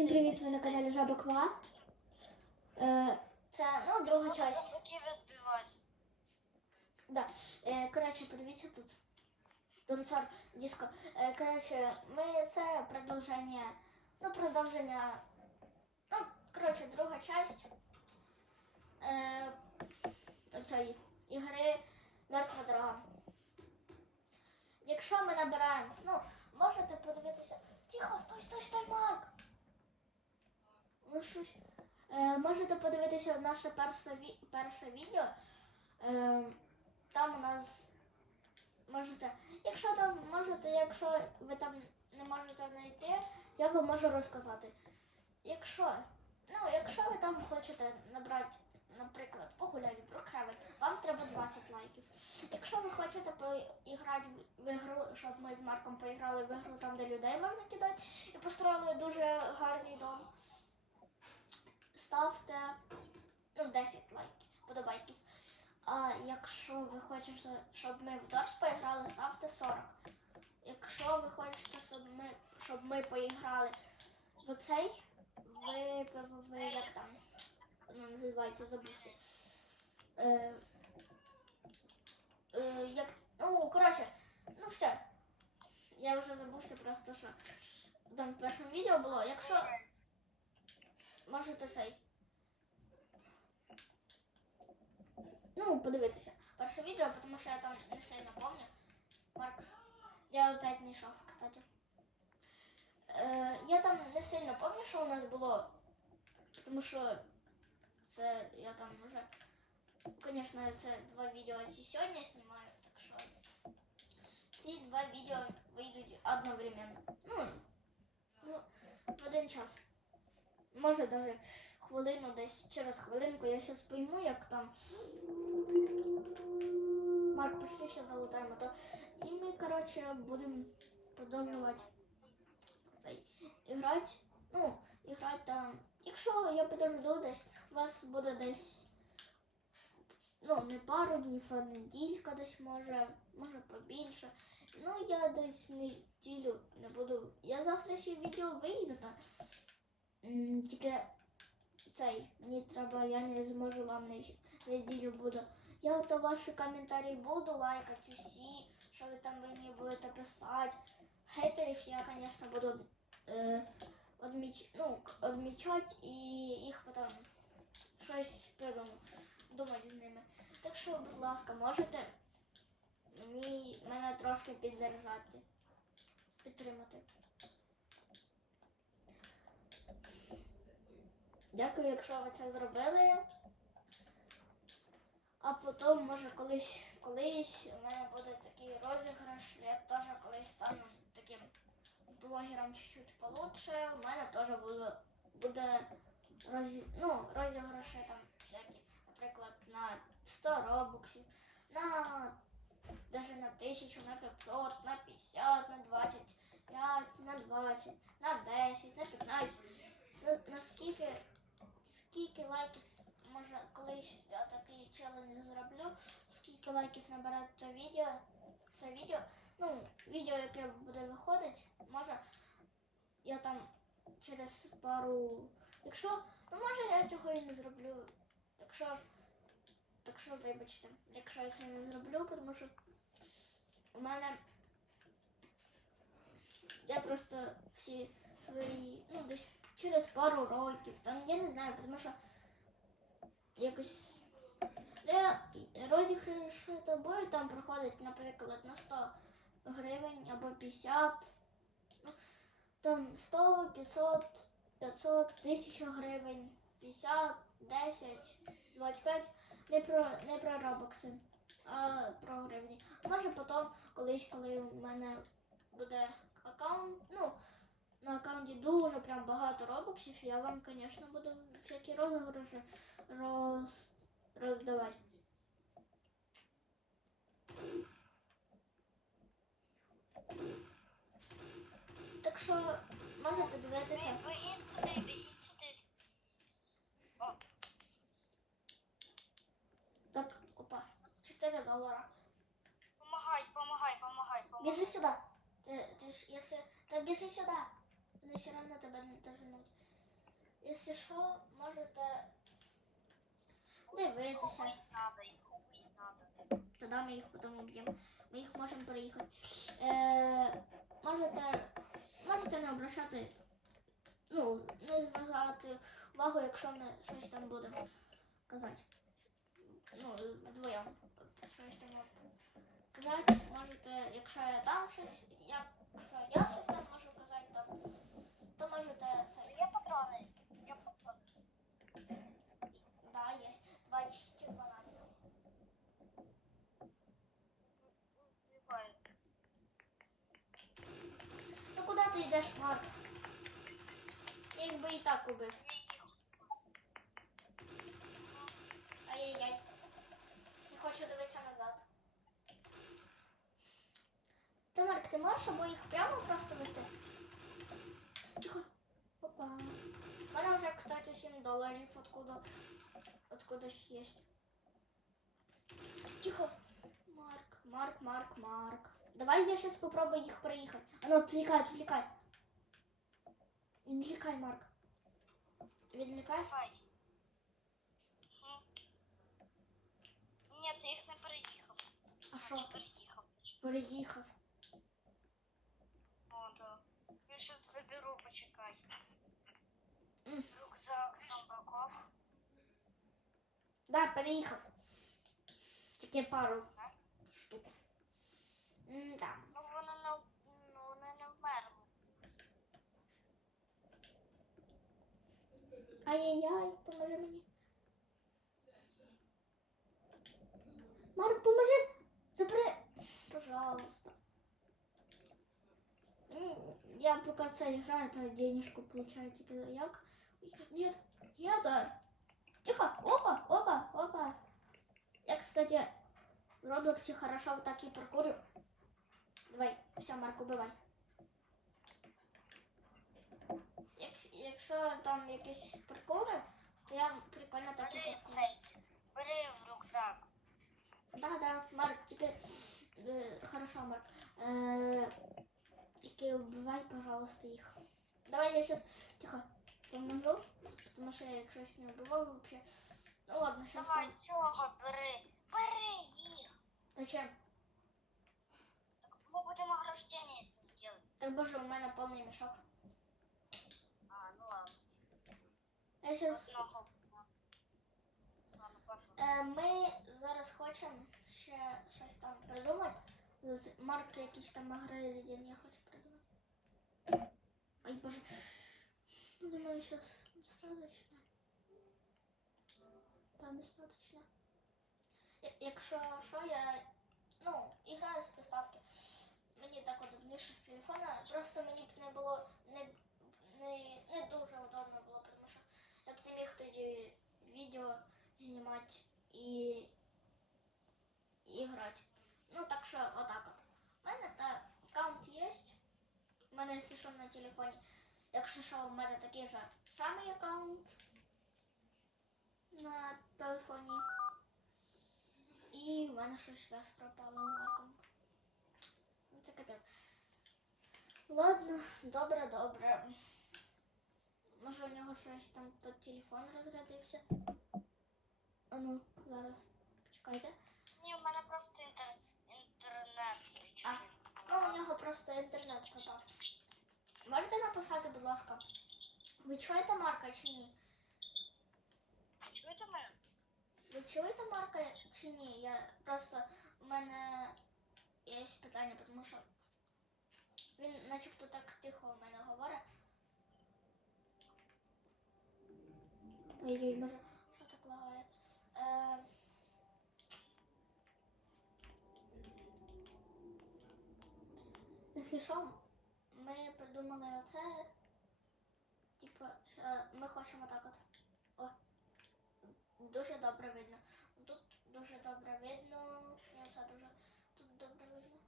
Всім привіт, ви на каналі Жаба Ква. Е, Це ну, друга Буду часть. Да. Е, Коротше, подивіться тут. Донцар диско. Е, Коротше, ми це продовження. Ну, продовження. Ну, коротше, друга часть. Е, цієї ігри Мертва дорога. Якщо ми набираємо, ну, можете подивитися. Тихо, стой, стой, стой, Марк! Щось. Е, можете подивитися наше перше, ві... перше відео. Е, там у нас можете. Якщо там можете, якщо ви там не можете знайти, я вам можу розказати. Якщо, ну, якщо ви там хочете набрати, наприклад, погуляти в Brookhaven, вам треба 20 лайків. Якщо ви хочете поіграти в ігру, щоб ми з Марком поіграли в ігру там, де людей можна кидати, і построїли дуже гарний дом, ставте ну, 10 лайків, подобайки. А якщо ви хочете, щоб ми в Дорс поіграли, ставте 40. Якщо ви хочете, щоб ми, щоб ми поіграли в цей, ви, ви як там воно називається, забувся. Е, е, як, ну, коротше, ну все. Я вже забувся просто, що там в першому відео було. Якщо можете цей. Ну, подивитися. Перше відео, тому що я там не сильно пам'ятаю. Марк, я опять не йшов, кстати. Е, я там не сильно пам'ятаю, що у нас було. Тому що це я там вже. Звісно, це два відео ці сьогодні знімаю, так що ці два відео вийдуть одновременно. Ну, в, в один час. Може навіть хвилину, десь через хвилинку я зараз пойму, як там. Марк, пішли ще залутаємо то. І ми, коротше, будемо продовжувати цей іграти. Ну, іграти там. Якщо я подожду десь, у вас буде десь. Ну, не пару днів, а неділька десь може, може побільше. Ну, я десь неділю не буду. Я завтра ще відео вийду. Тільки цей, мені треба, я не зможу вам не неділю буду. Я ото ваші коментарі буду лайкати усі, що ви там мені будете писати. Хейтерів я, звісно, буду е, одміч, ну, одмічати і їх потім щось придумаю, думати з ними. Так що, будь ласка, можете мені, мене трошки піддержати, підтримати. Дякую, якщо ви це зробили. А потім, може, колись, колись у мене буде такий розіграш, я теж колись стану таким блогером чуть-чуть получше. У мене теж буде, буде розі, ну, розіграші там всякі, наприклад, на 100 робоксів, на даже на 1000, на 500, на 50, на 25, на 20, на 10, на 15. На, на скільки, скільки лайків може колись я такий челендж зроблю, скільки лайків набере це відео, це відео, ну, відео, яке буде виходити, може я там через пару. Якщо, ну може я цього і не зроблю. Якщо, так що вибачте, якщо я це не зроблю, тому що у мене я просто всі свої, ну, десь через пару років, там я не знаю, тому що якось для розіграші то там проходить, наприклад, на 100 гривень або 50, ну, там 100, 500, 500, 1000 гривень, 50, 10, 25, не про, не про робокси, а про гривні. Може потім, колись, коли у мене буде аккаунт, ну, на аккаунті дуже прям багато робоксів, я вам, звісно, буду всякі розіграші роз, роздавати. Так що можете дивитися. Так, опа, 4 долара. помагай, помагай, помагай, помагай. Біжи сюди. Ти, ти ж, якщо... Та біжи сюди. Вони все одно тебе не доженуть. Якщо що, можете дивитися. Тоді ми їх потім уб'ємо. Ми їх можемо переїхати. Е, можете, можете не обращати, ну, не зважати увагу, якщо ми щось там будемо казати. Ну, вдвоєм. Щось там казати. Можете, якщо я там щось, якщо я щось там можу казати, то, то можете це. Є патрони? Є патрони. Да, є. 212. Убиваю. Ну куди ти йдеш, Марк? Я їх би і так убив. Ай-яй-яй. Не хочу дивитися назад. Та Марк, ти можеш або їх прямо просто вести? Тихо. Опа. У мене вже, кстати, 7 доларів откуда, откудись є. Тихо. Марк, Марк, Марк, Марк. Давай я сейчас попробую их проехать. А ну, отвлекай, отвлекай. Відвлекай, Марк. Відвлекаєш? Давай. Мгм. Ні, ти їх не переїхав. А Чи що? переїхав? Переїхав. О, да. Я щас заберу, почекай. М. Рюкзак зомбаков. Да, переїхав. Тільки пару штук. М, да. Ай-яй-яй, поможи мені. Марк, поможи. Забери. Пожалуйста. М, Я пока це граю, то денежку получаю тільки як. Нет, нет. а. Тихо. Опа, опа, опа. Я, кстати, в Роблоксі хорошо вот так і паркурю. Давай, все, Марк, убивай. Якщо там якісь паркури, то я прикольно так і Бери цей. Бери в рюкзак. Да, да, Марк, тільки е, хорошо, Марк. Е, тільки вбивай, пожалуйста, їх. Давай я сейчас тихо поможу, тому що я їх щось не вбивав вообще. Ну ладно, сейчас Давай там. цього бери. Бери їх. Зачем? Так ми будемо ограждення з ним делать. Так боже, у мене повний мішок. А, ну ладно. Я сейчас... Одного взяв. Е, ми зараз хочемо ще щось там придумати. З- Марк якісь там аграрієн я хочу придумати. Ой, боже. Ну, думаю, сейчас достаточно. Да, достаточно. Якщо що, я ну, граю з приставки. Мені так удобніше з телефона. Просто мені б не було не, не, не дуже удобно було, тому що я б не міг тоді відео знімати і, і грати. Ну, так що отак от. У мене та аккаунт є. У мене, якщо що, на телефоні. Якщо що, у мене такий же самий аккаунт на телефоні. І в мене щось связь пропала з Марком. Ну, Це капець. Ладно, добре, добре. Може у нього щось там то телефон розрядився. Ну, зараз. Почекайте. Ні, у мене просто інтер... інтернет. А. Ну, у нього просто інтернет пропав. Можете написати, будь ласка, ви чуєте Марка чи ні? Чуєте мене? Ви чуєте Марка чи ні? Я просто у мене є питання, тому що він начебто так тихо у мене говорить. Ой-ой, може, Якщо що, ми придумали оце. Типа, е, ми хочемо так от. О. Дуже добре видно. Тут дуже добре видно. І оце дуже тут добре видно.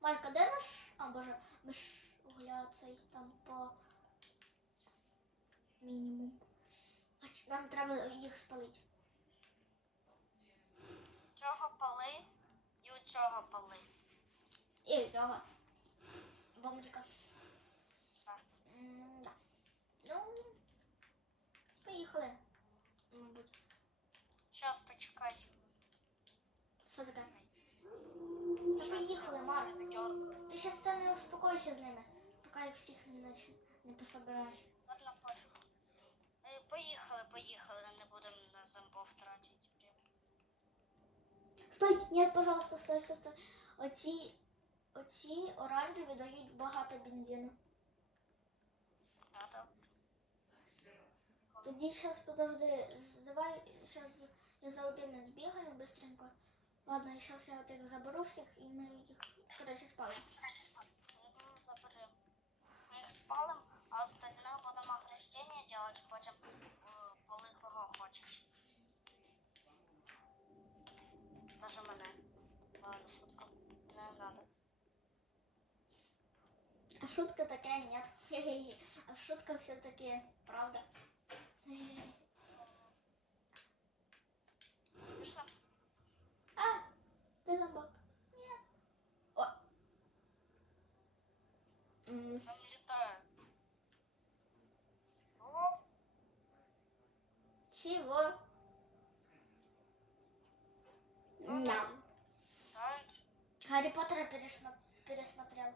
Марка, де наш? А боже, ми ж гуля цей там по мінімум. Нам треба їх спалити. Цього пали і у цього пали. І від цього. Бомбочка. М, да. Ну, поехали. Мабуть. Сейчас почекай. Що таке? Та Поехали, мам. Ты сейчас це успокойся с ними, Пока их всіх не, нач- не пособираєш. Ладно, пофиг. Е, э, Поїхали, не будем на зомбов тратить. Стой, нет, пожалуйста, стой, стой, стой. Оці оці оранжеві дають багато бензину. Тоді зараз подожди, давай зараз я за одним збігаю быстренько. Ладно, і зараз я от їх заберу всіх і ми їх коротше спалимо. Мгм, Заберем. Мы их спалим, а остальное будем ограждение делать, потім е, поли кого хочеш. Даже мене. шутка такая нет. А шутка все-таки правда. Пішла. А, ты зомбак. Нет. О. М, Там літає. О, Чего? Да. літають. Гарри Поттера перешма- пересмотрел.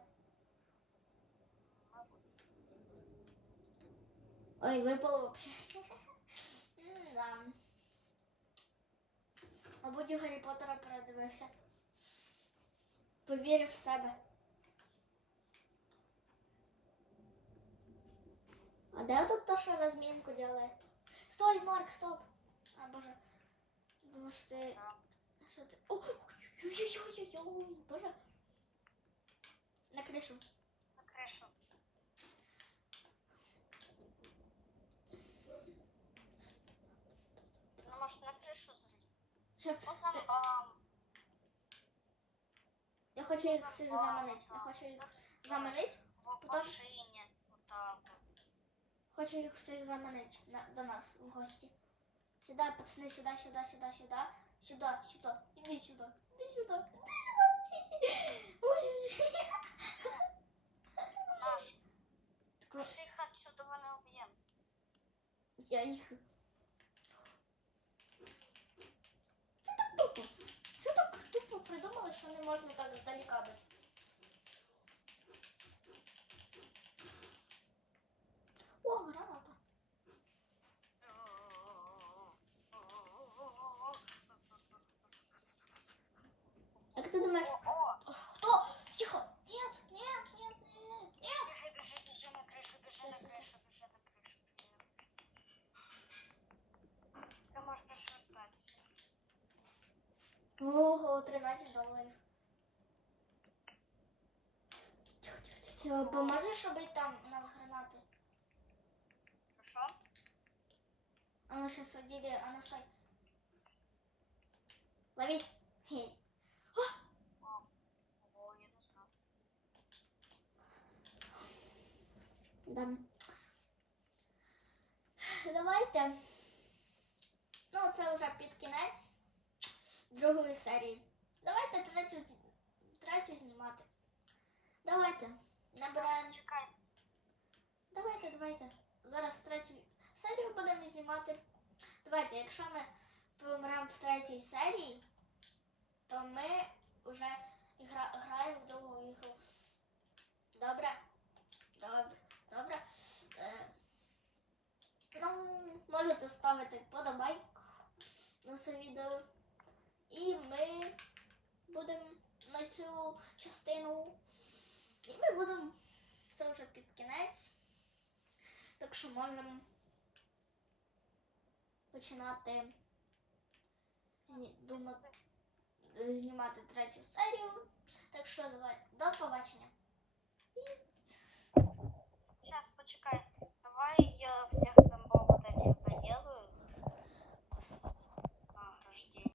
Ой, выпал вообще. Да. Мабуть, Гаррі Поттера передивився. Повірив в себе. А де тут то, що розмінку делає? Стой, Марк, стоп! А, боже. Думаю, що ти... Що ти... О, ой-ой-ой-ой-ой, боже. На кришу. Ну, може, на кришу злізти. Сейчас, По зомбам. я хочу їх всіх заманити. Я хочу їх заманити. Отак. Хочу їх всіх заманити на, до нас в гості. Сюда, пацани, сюда, сюда, сюда, сюда. Сюда, сюда. Іди сюди. Іди сюди. Іди сюди. Ой. Наш. Так їх отсюда не уб'ємо. Я їх. Що так тупо? Що так тупо придумали, що не можна так здаліка бити? О, граната. Як ти думаєш, О, о, хто? Тихо! Нет, нет, нет, нет, нет. Біжи, біжи, біжи на кришу, біжи на кришу, біжи на кришу. Ти можеш вертатися. Ого, 13 доларів. Тихо, тихо, тихо. Поможеш робити там у нас гранати? Що? А ну сейчас одели, а ну стой. Ловить. Хе. О, я не знав. Да. Давайте. Ну, це вже під кінець другої серії. Давайте третю, третю знімати. Давайте. Набираємо. Давайте, давайте. Зараз третю серію будемо знімати. Давайте, якщо ми помремо в третій серії, то ми вже гра, граємо в другу ігру. Добре? Добре, добре. Е, ну, можете ставити подобайку за це відео. І ми будемо на цю частину. І ми будемо це вже під кінець. Так що можемо починати думати, е, знімати третю серію. Так що давай до побачення. Зараз почекай. Давай я всіх.